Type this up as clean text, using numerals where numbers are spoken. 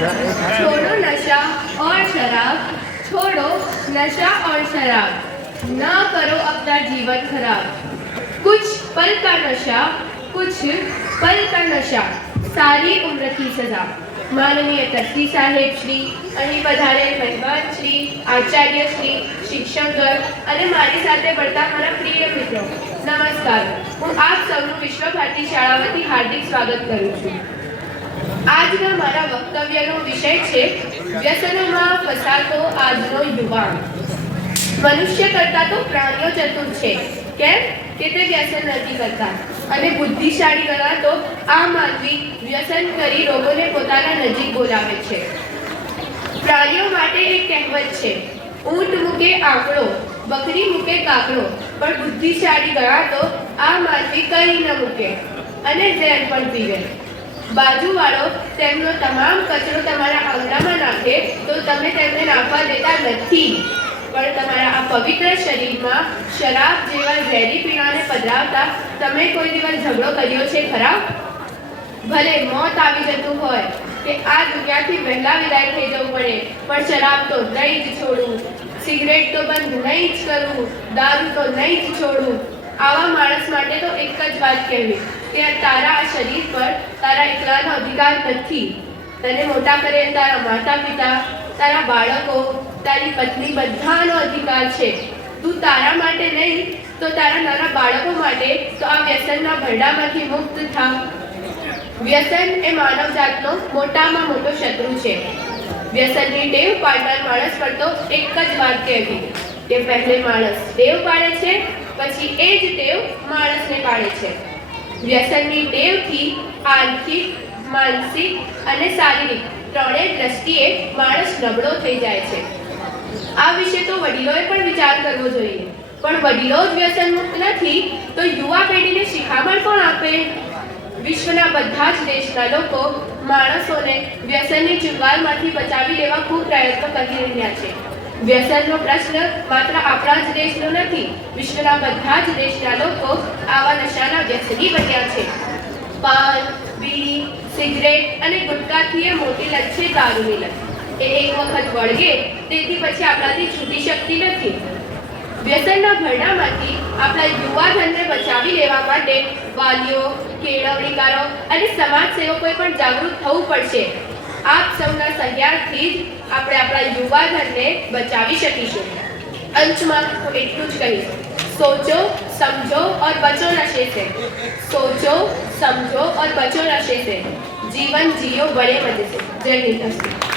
छोड़ो नशा और शराब, छोड़ो नशा और शराब, ना करो अपना जीवन खराब। कुछ पल का नशा, कुछ पल का नशा, सारी उम्र की सजा। माननीय ट्रस्टी साहेब श्री, અહીં પધારેલ મહેમાન શ્રી, આચાર્ય શ્રી, શિક્ષકગણ અને મારી સાથે ભણતા મારા પ્રિય મિત્રો, નમસ્કાર. હું આપ સૌનું વિશ્વ ભારતી શાળા વતી હાર્દિક સ્વાગત કરું છું. આજના મારા વક્તવ્યનો વિષય છે વ્યસનોમાં ફસાતો આજનો યુવાન. મનુષ્ય કરતા તો પ્રાણીઓ ચતુર છે. કેમ કે તે વ્યસન નથી કરતા, અને બુદ્ધિશાળી ગણાતો આ માનવી વ્યસન કરી રોગોને પોતાના નજીક બોલાવે છે. પ્રાણીઓ માટે એક કહેવત છે, ઊંટ મૂકે આંકડો, બકરી મૂકે કાકડો, પણ બુદ્ધિશાળી ગણાતો આ માનવી કંઈ ન મૂકે અને ઝેર પણ પીવે. બાજુવાળો તેમનો તમામ કચરો તમારા આંગણામાં નાખે તો તમે તેમને નાખવા દેતા નથી, પણ તમારા આ પવિત્ર શરીરમાં શરાબ જેવા ઝેરી પીણાને પધરાવતા તમે કોઈ દિવસ ઝઘડો કર્યો છે ખરા? ભલે મોત આવી જતું હોય કે આ દુનિયાથી વહેલા વિદાય થઈ જવું પડે, પણ શરાબ તો નહીં જ છોડવું, સિગરેટ તો બંધ નહીં જ કરવું, દારૂ તો નહીં જ છોડવું. આવા માણસ માટે તો એક જ વાત કહેવી કે તારા આ શરીર પર તારા એકલાનો અધિકાર નથી. તને મોટા કરેલ તારા માતા પિતા, તારા બાળકો, તારી પત્ની બધાનો અધિકાર છે. તું તારા માટે નહીં તો તારા નાના બાળકો માટે તો આ વ્યસનના ભરડામાંથી મુક્ત થા. વ્યસન એ માનવજાતનો મોટામાં મોટો શત્રુ છે. વ્યસનની ટેવ પાડનાર માણસ પર તો એક જ વાત કહેવી કે પહેલે માણસ ટેવ પાડે છે, પછી એ જ ટેવ માણસને પાડે છે. વ્યસનની ટેવથી આર્થિક, માનસિક અને શારીરિક ત્રણેય દ્રષ્ટિએ માણસ નબળો થઈ જાય છે. આ વિશે તો વડીલોએ પણ વિચાર કરવો જોઈએ, પણ વડીલો જ વ્યસન મુક્ત નથી તો યુવા પેઢીને શિખામણ કોણ આપે? વિશ્વના બધા જ દેશના લોકો માણસોને વ્યસનની ચુંગાલમાંથી બચાવી લેવા ખૂબ પ્રયત્નો કરી રહ્યા છે. વ્યસનનો પ્રશ્ન માત્ર આપણા જ દેશનો નથી, વિશ્વના બધા જ દેશના લોકો આવા નશાના વ્યસની બન્યા છે. પાન, બીડી, સિગરેટ અને ગુટકાથી એ મોટી લત છે દારૂની લત. એ એક વખત વળગે તેથી પછી આપણાથી છૂટી શકતી નથી. વ્યસનના ભરડામાંથી આપણા યુવાધનને બચાવી લેવા માટે વાલીઓ, કેળવણીકારો અને સમાજ સેવકોએ પણ જાગૃત થવું પડશે. આપ સૌના સહયોગથી જ આપણે આપણા યુવાધનને બચાવી શકીશું. અંતમાં હું એટલું જ કહીશ, सोचो, समझो और बचो नशे से. सोचो, समझो और बचो नशे से. जीवन जियो बड़े मजे से. जय हिंद.